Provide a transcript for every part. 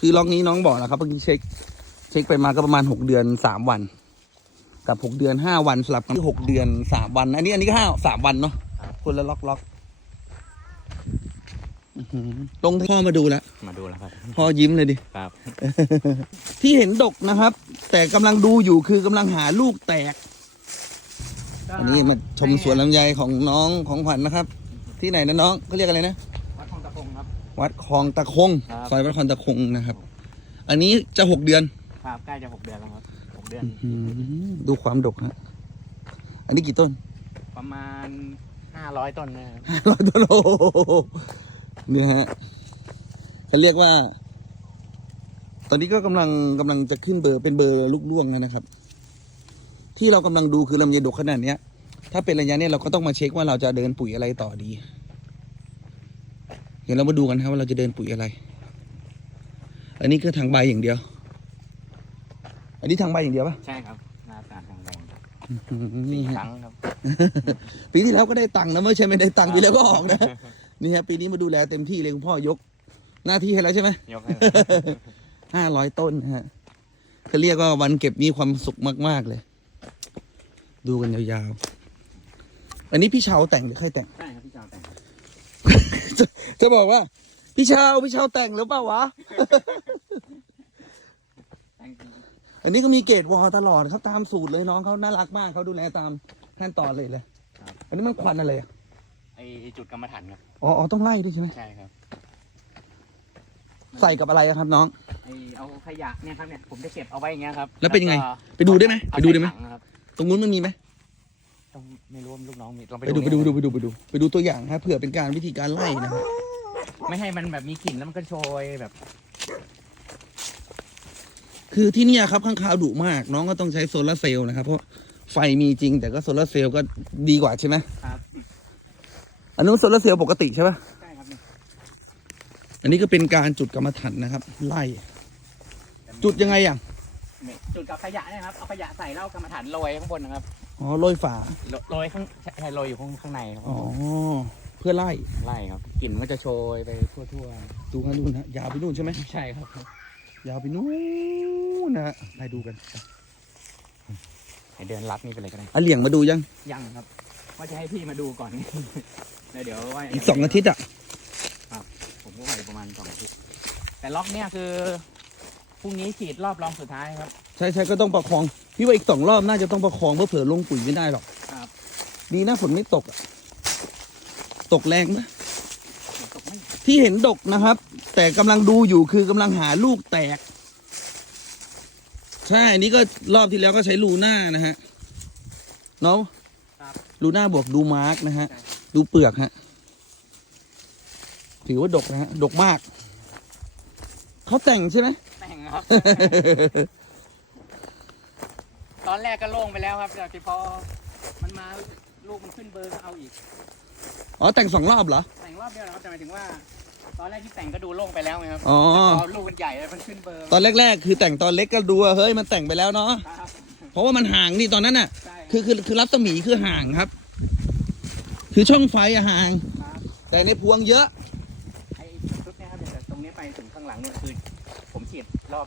คือล็อกนี้น้องบอกนะครับเมื่อกี้เช็ค เช็คไปมาก็ประมาณหกเดือนสามวัน กับหกเดือนห้าวันสลับกันที่หกเดือนสามวัน อันนี้อันนี้ก็ห้าสามวันเนาะคนละล็อกล็อกอื้อหือลงพ่อมาดูแล้วมาดูแล้วครับ พ่อยิ้มเลยดิครับ ที่เห็นดกนะครับ แต่กำลังดูอยู่คือกำลังหาลูกแตก อันนี้มาชมสวนลำไยของน้องของขวัญนะครับ ที่ไหนนะน้องเขาเรียกอะไรนะ วัดคลองตะคงครับ ซอยวัดคลองตะคงนะครับ อันนี้จะหกเดือนครับใกล้จะหกเดือนแล้วครับหกเดือน อื้อหือดูความดกฮะอันนี้กี่ต้น ประมาณห้าร้อยต้นนะครับร้อยต้นโอ้โหเนี่ยฮะเขาเรียกว่า ตอนนี้ก็กำลังกำลังจะขึ้นเบอร์เป็นเบอร์ลูกล่วงแล้วนะครับ ที่เรากำลังดูคือลำไยดกขนาดเนี้ย ถ้าเป็นระยะเนี้ยเราก็ต้องมาเช็คว่าเราจะเดินปุ๋ยอะไรต่อดี เดี๋ยวเรามาดูกันครับว่าเราจะเดินปุ๋ยอะไร อันนี้คือทางใบอย่างเดียว อันนี้ทางใบอย่างเดียวปะใช่ครับหน้าตาทางแดงอืมนี่ฮะครั้งครับ ปีที่แล้วก็ได้ตังค์นะไม่ใช่ไม่ได้ตังค์ปีแล้วก็ออกนะนี่ฮะปีนี้มาดูแลเต็มที่เลยคุณพ่อยก หน้าที่ให้แล้วใช่ไหมยกให้ห้าร้อยต้นนะฮะเขาเรียกว่าวันเก็บมีความสุขมากๆเลย ดูกันยาวๆ อันนี้พี่เชาแต่งหรือใครแต่งใช่ครับพี่จาวแต่ง จะจะบอกว่า พี่เชาพี่เชาแต่งหรือเปล่าวะแต่งจริงอันนี้ก็มีเกรดวอลตลอดเขาตามสูตรเลยน้องเขาน่ารักมากเขาดูแลตามขั้นตอนเลยเลยครับ อันนี้มันควันอะไรอะไอจุดกรรมฐานครับ อ๋ออ๋อต้องไล่ด้วยใช่ไหมใช่ครับใส่กับอะไรอะครับน้อง ไอเอาขยะเนี่ยครับเนี่ยผมจะเก็บเอาไว้อย่างเงี้ยครับแล้วเป็นยังไง ก็ไปดูได้ไหมเอาไปดูได้ไหม ใส่ถังครับ ตรงนู้นมันมีไหม ต้องไม่รู้ว่าลูกน้องมีลองไปไปดูไปดูไปดูไปดูไปดูไปดูตัวอย่างฮะเผื่อเป็นการวิธีการไล่นะฮะไม่ให้มันแบบมีกลิ่นแล้วมันก็โชยแบบคือที่เนี่ยครับข้างคาวดุมาก น้องก็ต้องใช้โซลาร์เซลล์นะครับ เพราะไฟมีจริงแต่ก็โซลาร์เซลล์ก็ดีกว่าใช่ไหมครับอันนู้นโซลาร์เซลล์ปกติใช่ปะใช่ครับเนี่ยอันนี้ก็เป็นการจุดกรรมฐานนะครับ ไล่ จุดยังไงอะเนี่ยจุดกับขยะเนี่ยครับเอาขยะใส่แล้วเอากรรมฐานโรยข้างบนนะครับ อ๋อโรยฝา โรโรยข้างใช่ใช่โรยอยู่ข้างข้างในครับอ๋อ เพื่อไล่ ไล่ครับกลิ่นมันก็จะโชยไปทั่วดูกันดูนะยาวไปนู่นใช่ไหม ๆใช่ครับ ยาวไปนู่นนะฮะไปดูกันให้เดินลัดนี่ไปเลยก็ได้อะเหลี่ยงมาดูยัง ยังครับ ว่าจะให้พี่มาดูก่อน แล้วเดี๋ยวว่าอีกสองอาทิตย์อะ ผมก็ไหวประมาณสองอาทิตย์แต่ล็อกเนี่ยคือพรุ่งนี้ฉีดรอบรองสุดท้ายครับ ใช่ใช่ก็ต้องประคอง พี่ว่าอีกสองรอบน่าจะต้องประคองเพราะเผื่อลงปุ๋ยไม่ได้หรอกครับ ดีนะฝนไม่ตกอะตกแรงไหมฝนตกไม่ที่เห็นดกนะครับ แต่กำลังดูอยู่คือกำลังหาลูกแตก ใช่อันนี้ก็รอบที่แล้วก็ใช้ลูน่านะฮะเนาะครับลูน่าบวกดูมาร์กนะฮะ ใช่ ดูเปลือกฮะ ถือว่าดกนะฮะ ดกมาก เขาแต่งใช่ไหม แต่งครับต อนแรกก็โล่งไปแล้วครับแต่พอมันมาลูกมันขึ้นเบอร์ก็เอาอีก อ๋อแต่งสองรอบเหรอ แต่งรอบเดียวนะครับแต่หมายถึงว่า ตอนแรกที่แต่งก็ดูโล่งไปแล้วไงครับอ๋อ แต่พอลูกมันใหญ่แล้วมันขึ้นเบอร์ตอนแรกๆ คือแต่งตอนเล็กก็ดูว่าเฮ้ยมันแต่งไปแล้วเนาะ ครับเพราะว่ามันห่างนี่ตอนนั้นน่ะ ใช่คือคือคือรัศมีคือห่างครับ คือช่องไฟอะห่าง ครับแต่ในพวงเยอะ ไอ้ชุดเนี้ยครับเดี๋ยวตรงนี้ไปถึงข้างหลังเนี่ยคือ ผมฉีดรอบ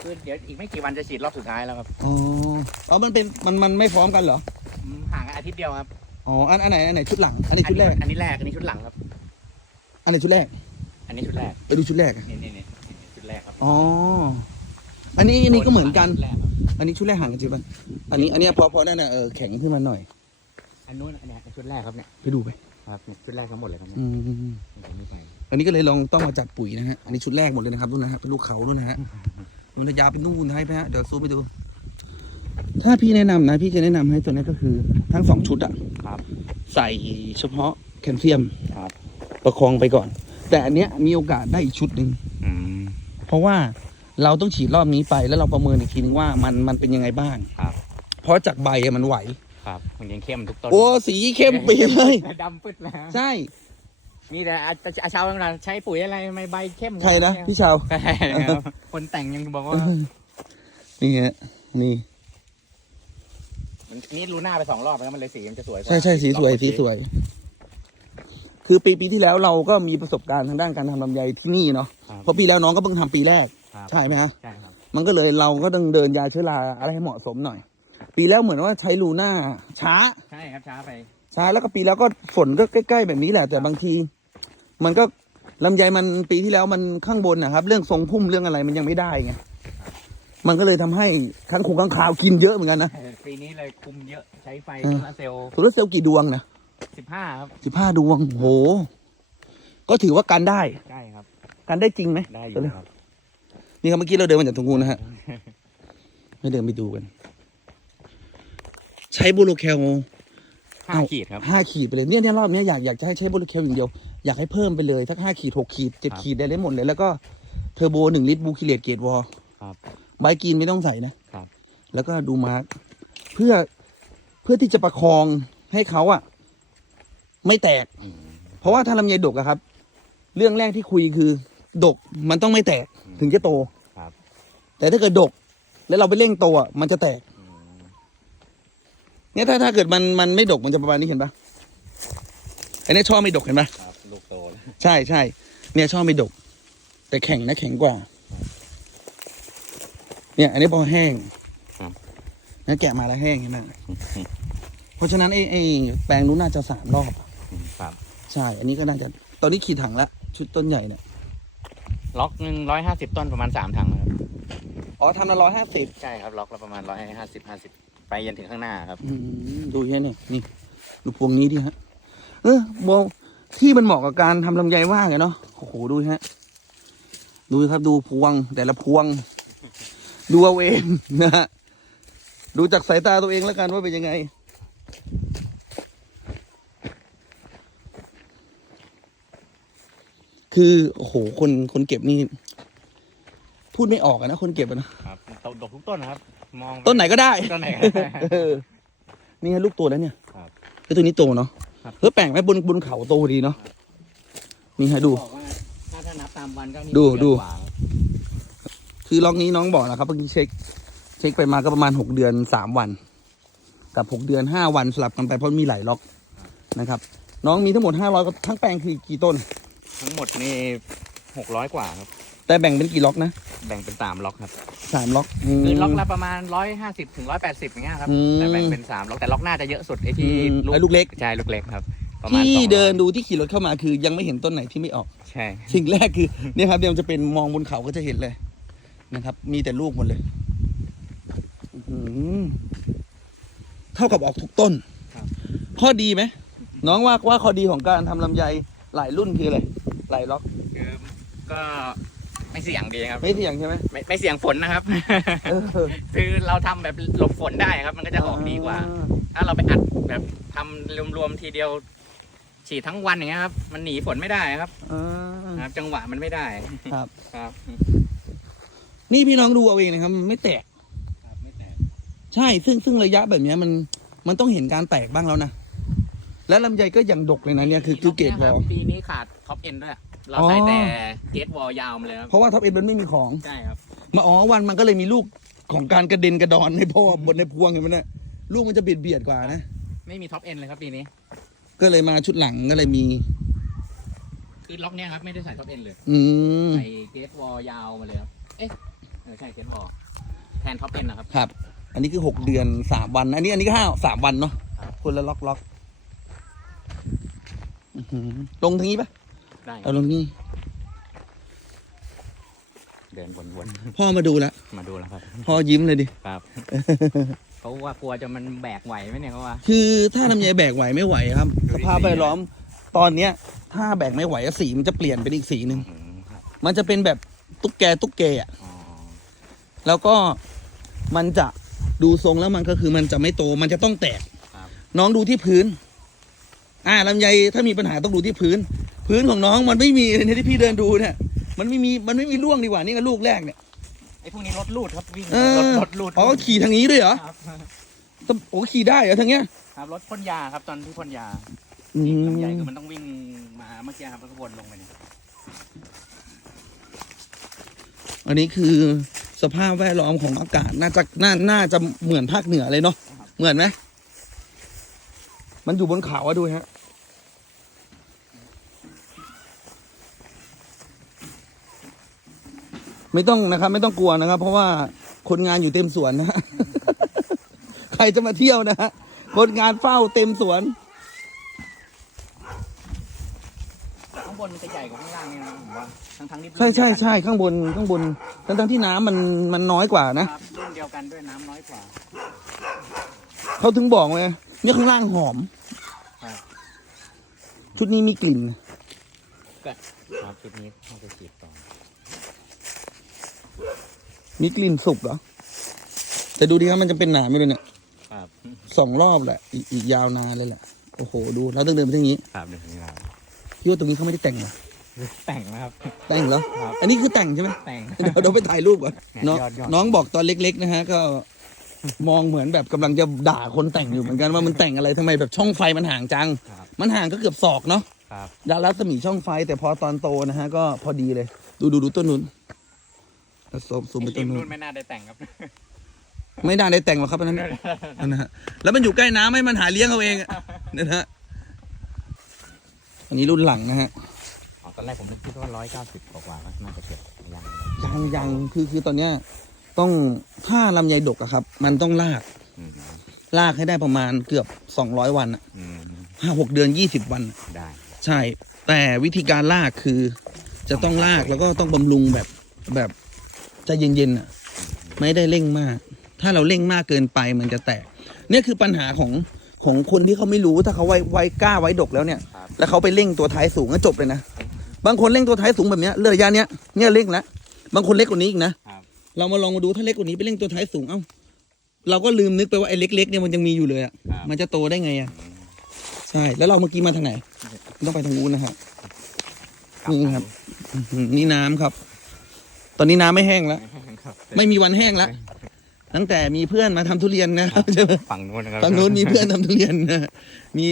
คือเดี๋ยวอีกไม่กี่วันจะฉีดรอบสุดท้ายแล้วครับอ๋ออ๋อมันเป็นมันมันไม่พร้อมกันเหรออืมห่างกันอาทิตย์เดียวครับอ๋ออันอันไหนอันไหนชุดหลังอันไหนชุดแรกอันนี้แรกอันนี้ชุดหลังครับ อันไหนชุดแรก อันนี้ชุดแรกไปดูชุดแรกอะนี่นี่นี่นี่ชุดแรกครับอ๋ออันนี้อันนี้ก็เหมือนกัน ชุดแรครับอันนี้ชุดแรกห่างกันจริงป่ะอันนี้อันเนี้ยพอพอนั่นน่ะเออแข็งขึ้นมาหน่อย อันนู้นอันเนี้ยชุดแรกครับเนี่ยไปดูไปครับเนี่ยชุดแรกทั้งหมดเลยครับเนี่ยอืม ผมไม่ไปอันนี้ก็เลยลองต้องมาจัดปุ๋ยนะฮะ อันนี้ชุดแรกหมดเลยนะครับนู่นนะฮะเป็นลูกเขานู่นนะฮะ มันจะยาวไปนู่นให้ไปฮะเดี๋ยวซูมไปดู ถ้าพี่แนะนำนะ พี่จะแนะนำให้ตัวนี้ก็คือทั้งสองชุดอะครับ ใส่เฉพาะแคลเซียมครับ ประคองไปก่อน แต่อันเนี้ยมีโอกาสได้อีกชุดหนึ่งอืมเพราะว่าเราต้องฉีดรอบนี้ไปแล้วเราประเมินอีกทีนึงว่ามันมันเป็นยังไงบ้างครับ เพราะจากใบอะมันไหวครับมันยังเข้มทุกต้นโอ้สีเข้มปีเลยดำปึ๊ดแล้วใช่ มีแต่อาอาชาวต่างๆใช้ปุ๋ยอะไรทำไมใบเข้มใครนะขนาดพี่ชาวใช่ครับคนแต่งยังบอกว่านี่ฮะนี่มันนี่รูหน้าไปสองรอบแล้วมันเลยสีมันจะสวยกว่าใช่ใช่สีสวยรอบสีสวย คือปีปีที่แล้วเราก็มีประสบการณ์ทางด้านการทำลำไยที่นี่เนาะครับเพราะปีแล้วน้องก็เพิ่งทำปีแรก ใช่ไหมฮะใช่ครับมันก็เลยเราก็ต้องเดินยาเชื้อราอะไรให้เหมาะสมหน่อย ปีแล้วเหมือนว่าใช้ลูน่าช้า ใช่ครับช้าไป ช้าแล้วก็ปีแล้วก็ฝนก็ใกล้ ๆ แบบนี้แหละแต่บางที มันก็ลำไยมันปีที่แล้วมันข้างบนนะครับ เรื่องทรงพุ่มเรื่องอะไรมันยังไม่ได้ไงมันก็เลยทำให้ข้างคงข้างคาวกินเยอะเหมือนกันนะปีนี้เลยคุมเยอะใช้ไฟเออโซลาร์เซลล์โซลาร์เซลล์กี่ดวงนะสิบห้าครับสิบห้าดวงโห ก็ถือว่ากันได้ใช่ครับกันได้จริงไหมได้อตัวยู่นี้ครับนี่ครับเมื่อกี้เราเดินมาจากตรงนู้นนะฮะไม่เดินไปดูกัน ใช้บูโรแคลห้าเอาขีดครับห้าขีดไปเลยเนี่ยเนี่ยรอบเนี้ยอยากอยากจะให้ใช้บูโรแคลอย่างเดียว อยากให้เพิ่มไปเลยสักห้าขีดหกขีดเจ็ดครับขีดได้เลยหมดเลย แล้วก็เทอร์โบหนึ่งลิตรบูคิเลตเกตวอลครับใบกีนไม่ต้องใส่นะครับ แล้วก็ดูมาร์กเพื่อเพื่อที่จะประคองให้เขาอะไม่แตก อืม เพราะว่าถ้าลำไยดกอะครับ เรื่องแรกที่คุยคือ ดกมันต้องไม่แตกถึงจะโตครับ แต่ถ้าเกิดดก แล้วเราไปเร่งโตอะมันจะแตก อืมเนี่ยถ้าถ้าเกิดมันมันไม่ดกมันจะประมาณนี้เห็นปะอันนี้ช่อไม่ดกเห็นปะครับ ลูกโตแล้วใช่ใช่เนี่ยช่อไม่ดก แต่แข็งนะแข็งกว่า เนี่ย อันนี้พอแห้งนะแกะมาแล้วแห้งเห็นไหมเพราะฉะนั้นไอ้ไอ้แปลงนู้นน่าจะสามรอบอืมครับ ใช่ อันนี้ก็น่าจะ ตอนนี้ขีดถังละชุดต้นใหญ่เนี่ย ล็อกหนึ่งร้อยห้าสิบต้นประมาณสามถังนะครับ อ๋อทำละร้อยห้าสิบใช่ครับ ล็อกละประมาณร้อยห้าสิบห้าสิบไปยันถึงข้างหน้าครับ ดูแค่นี่นี่ ดูพวงนี้ดิฮะ เออโบ ที่มันเหมาะกับการทำลำไยว่างอะเนาะโอ้โหดูฮะ ดูครับดูพวงแต่ละพวง ดูเอาเองนะฮะดูจากสายตาตัวเองแล้วกันว่าเป็นยังไง คือโอ้โหคนคนเก็บนี่พูดไม่ออกอะนะคนเก็บอะนะครับตดกทุกต้นนะครับ มองต้นไหนก็ได้ต้นไหนก็ได้เออนี่ฮะลูกโตแล้วเนี่ยครับแล้วตัวนี้โตเนาะ ครับเฮ้ยแปลงไหมบนบนเขาโตดีเนาะนี่ฮะดู บอกว่าถ้าถ้านับตามวันก็มีดูเอนดู กว่าครับคือล็อกนี้น้องบอกนะครับเพิ่งเช็ค เช็คไปมาก็ประมาณหกเดือนสามวัน กับหกเดือนห้าวันสลับกันไปเพราะมีหลายล็อกนะครับ น้องมีทั้งหมดห้าร้อยทั้งแปลงคือกี่ต้น ทั้งหมดนี่หกร้อยกว่าครับ แต่แบ่งเป็นกี่ล็อกนะแบ่งเป็นสามล็อกครับสามล็อกคือล็อกละประมาณร้อยห้าสิบถึงร้อยแปดสิบอย่างเงี้ยครับอืมแต่แบ่งเป็นสามล็อกแต่ล็อกหน้าจะเยอะสุดไอ้อืที่มไอ้ลูกเล็ก ใช่ลูกเล็กครับ ประมาณที่200เดินดูที่ขี่รถเข้ามาคือยังไม่เห็นต้นไหนที่ไม่ออก ใช่ สิ่งแรกคือเนี่ยครับเดี๋ยวมันจะเป็นมองบนเขาก็จะเห็นเลยนะครับ มีแต่ลูกหมดเลยอื้อหือเท่ากับออกทุกต้นข้อดีไหมน้องว่าว่าข้อดีของการทำลำไยหลายรุ่นคืออะไรหลายล็อก คือก็ ไม่เสี่ยงดีครับ ไม่เสี่ยงใช่ไหมไม่ไม่เสี่ยงฝนนะครับ เออคือเราทำแบบหลบฝนได้ครับ มันก็จะออกดีกว่า ถ้าเราไปอัดแบบทำรวมๆทีเดียว ฉีดทั้งวันอย่างเงี้ยครับ มันหนีฝนไม่ได้ครับอ่าครับ จังหวะมันไม่ได้ครับ ครับนี่พี่น้องดูเอาเองนะครับมันไม่แตก ครับไม่แตกใช่ ซึ่งซึ่งระยะแบบเนี้ยมัน มันต้องเห็นการแตกบ้างแล้วนะ และลำไยก็ยังดกเลยนะเนี่ย คือคือเกรดวอลปีนี้ขาดท็อปเอ็นด้วย เราใส่อ๋อแต่เกตวอลยาวมาเลยครับ เพราะว่าท็อปเอ็นมันไม่มีของ ใช่ครับ มาอ๋อวันมันก็เลยมีลูกของการกระเด็นกระดอนในเพราะว่าบนในพวงเห็นไหมเนี่ยลูกมันจะเบียดเบียดกว่านะ ไม่มีท็อปเอ็นเลยครับปีนี้ ก็เลยมาชุดหลังก็เลยมี คือล็อกเนี้ยครับไม่ได้ใส่ท็อปเอ็นเลย อืมใส่เกตวอลยาวมาเลยครับ เอ๊ะเออใช่เกตวอลแทนท็อปเอ็นนะครับ ครับ อันนี้คือหกเดือนสามวัน อันนี้อันนี้ก็ห้าสามวันเนาะครับคนละล็อกล็อกอื้อหือลงทางนี้ปะ ได้ครัเอาบลงนี่ เดินวนพ่อมาดูแล้วๆ มาดูแล้วครับ พ่อยิ้มเลยดิ ครับ เขาว่ากลัวจะมันแบกไหวไหมเนี่ยเขาว่า คือถ้าลำไยแบกไหวไม่ไหวครับดูสดิภาพแวดล้อม ตอนเนี้ย ถ้าแบกไม่ไหวอะสีมันจะเปลี่ยนเป็นอีกสีหนึ่งอืมครับ มันจะเป็นแบบตุ๊กแกตุ๊กแกอะอ๋อ แล้วก็มันจะดูทรงแล้วมันก็คือมันจะไม่โตมันจะต้องแตก ครับ น้องดูที่พื้น อ่าลำไยถ้ามีปัญหาต้องดูที่พื้น พื้นของน้องมันไม่มีในที่พี่เดินดูเนี่ยมันไม่มีมันไม่มีร่วงดีกว่านี่ก็ลูกแรกเนี่ยไอ้พวกนี้รถลูดครับวิ่งเออรถรถลูดอ๋อขี่ทางนี้ด้วยเหรอครับโอ้ขี่ได้เหรอทางเนี้ยครับรถพ่นยาครับตอนที่พ่นยาอืลำไยมคือมันต้องวิ่งมาเมื่อกี้ครับแล้วก็วนลงไปเนี่ยอันนี้คือสภาพแวดล้อมของอากาศน่าจะน่าน่าจะเหมือนภาคเหนือเลยเนาะเหมือนไหมมันอยู่บนเขาอะดูฮะ ไม่ต้องนะครับ ไม่ต้องกลัวนะครับ เพราะว่าคนงานอยู่เต็มสวนนะฮะใครจะมาเที่ยวนะฮะคนงานเฝ้าเต็มสวนข้างบนมันจะใหญ่กว่าข้างล่างนี่นะผมว่าทั้งทั้งๆที่ใช่ใช่ใช่ข้างบนข้างบนทั้งทั้งๆที่น้ำมันมันน้อยกว่านะครับรุ่นเดียวกันด้วยน้ำน้อยกว่า เขาถึงบอกเลยเนี่ยข้างล่างหอมครับ ชุดนี้มีกลิ่น ครับชุดนี้เขาจะฉีดต่อ มีกลิ่นสุกเหรอ แต่ดูดิครับมันจะเป็นหนามอยู่เลยเนี่ยครับสองรอบแหละอีกอีกยาวนานเลยแหละ โอ้โห ดูแล้วต้องเดินไปทางนี้ครับเดี๋ยวนี้ครับพี่ว่าตรงนี้เขาไม่ได้แต่งเหรอแต่งนะครับ แต่งเหรอ ครับ อันนี้คือแต่งใช่ไหมแต่ง เดี๋ยวเราไปถ่ายรูปก่อนเนี่ยน้องยอดยอด น้องบอกตอนเล็ก ๆ นะฮะ ก็มองเหมือนแบบกำลังจะด่าคนแต่งอยู่เหมือนกันว่ามันแต่งอะไรทำไมแบบช่องไฟมันห่างจัง ครับ มันห่างก็เกือบศอกเนาะครับ ดารัศมีช่องไฟแต่พอตอนโตนะฮะก็พอดีเลย ดูดูดูต้นนู้น แล้วซูมซูมไปต้รินมนู้รุ่นนไม่น่าได้แต่งครับ ไม่ได้ได้แต่งหรอกครับอันนั้นนั่นนะฮะแล้วมันอยู่ใกล้น้ำให้มันหาเลี้ยงเอาเองอะนั่นนะฮะอันนี้รุ่นหลังนะฮะอ๋อตอนแรกผมนึกคิดว่าร้อยเก้าสิบกว่าๆก็น่าจะเก็บยังยังยังคือคือตอนเนี้ยต้องถ้าลำไยดกอะครับ มันต้องลากอืมลากให้ได้ประมาณเกือบสองร้อยวันอะอืมห้าหกเดือนยี่สิบวันอะได้ใช่ แต่วิธีการลากคือจะต้องลากแล้วก็ต้องบำรุงแบบแบบ ใจเย็นๆอะไม่ได้เร่งมาก ถ้าเราเร่งมากเกินไปมันจะแตกเนี่ยคือปัญหาของของคนที่เขาไม่รู้ถ้าเขาไว้ไว้กล้าไว้ดกแล้วเนี่ยครับแล้วเขาไปเร่งตัวท้ายสูงก็จบเลยนะบางคนเร่งตัวท้ายสูงแบบเนี้ยเลือระยะเนี้ยเนี่ยเร่งแล้วบางคนเล็กกว่านี้อีกนะครับเรามาลองมาดูถ้าเล็กกว่านี้ไปเร่งตัวท้ายสูงเอ้าเราก็ลืมนึกไปว่าไอ้เล็กๆเนี่ยมันยังมีอยู่เลยอะครับมันจะโตได้ไงอะใช่แล้วเราเมื่อกี้มาทางไหน ต้องไปทางนู้นนะฮะนี่ครับอื้อหือนี่น้ำครับ ตอนนี้น้ำไม่แห้งแล้วครับไม่มีวันแห้งแล้ว ตั้งแต่มีเพื่อนมาทำทุเรียนนะครับใช่ไหมฝั่งนู้นนะครับฝั่งนู้นมีเพื่อนทำทุเรียนนะมี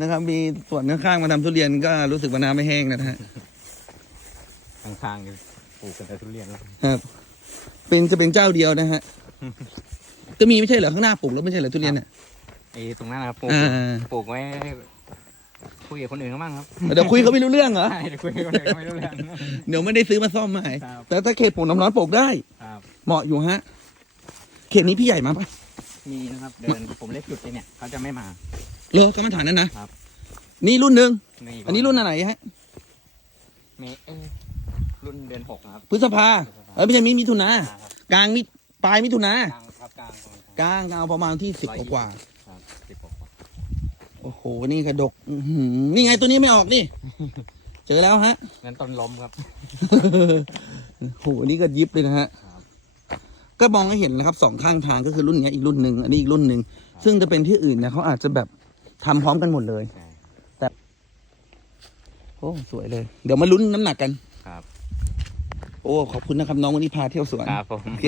นะครับ มีส่วนข้างๆมาทำทุเรียนก็รู้สึกว่าน้ำไม่แห้งนะฮะข้างๆนี่ปลูกกันแต่ทุเรียนแล้วครับ เป็นจะเป็นเจ้าเดียวนะฮะก็มีไม่ใช่เหรอข้างหน้าปลูกแล้วไม่ใช่เหรอทุเรียนเนี่ยไอ้ตรงนั้นนะครับปลูกอ่าปลูกไว้ คุยกับคนอื่นเขาบ้างครับเดี๋ยวคุยเขาไม่รู้เรื่องเหรอใช่เดี๋ยวคุยกับคนอื่นเขาไม่รู้เรื่อง เดี๋ยวไม่ได้ซื้อมาซ่อมมาให้ครับแต่ถ้าเขตปลูกน้ำร้อนปลูกได้ ครับ เหมาะอยู่ฮะ เขตนี้พี่ใหญ่มาปะมีนะครับ เดินผมเล็กจุดเลยเนี่ยเขาจะไม่มา เลอกรรมฐานนั่นนะครับ นี่รุ่นหนึ่งนี่อันนี้รุ่นอะไรฮะเมเอ้ยรุ่นเดือนหกนะครับพฤษภาเออไม่ใช่มิมิถุนาครับกลางมิปลายมิถุนากลางครับกลาง กลางเอาประมาณที่สิบกว่าครับสิบกว่าๆ โอ้โห นี่กระดกอื้อหือนี่ไงตัวนี้ไม่ออกนี่ เจอแล้วฮะ งั้นต้นล้มครับโหอันนี้ก็ยิบเลยนะฮะ ครับก็มองให้เห็นนะครับสองข้างทางก็คือรุ่นเนี้ยอีกรุ่นหนึ่งอันนี้อีกรุ่นหนึ่งซึ่งจะเป็นที่อื่นเนี่ยเขาอาจจะแบบทำพร้อมกันหมดเลย ใช่โอ้ สวยเลย เดี๋ยวมาลุ้นน้ำหนักกัน ครับ โอ้ ขอบคุณนะครับน้องวันนี้พาเที่ยวสวน ครับผม โอเค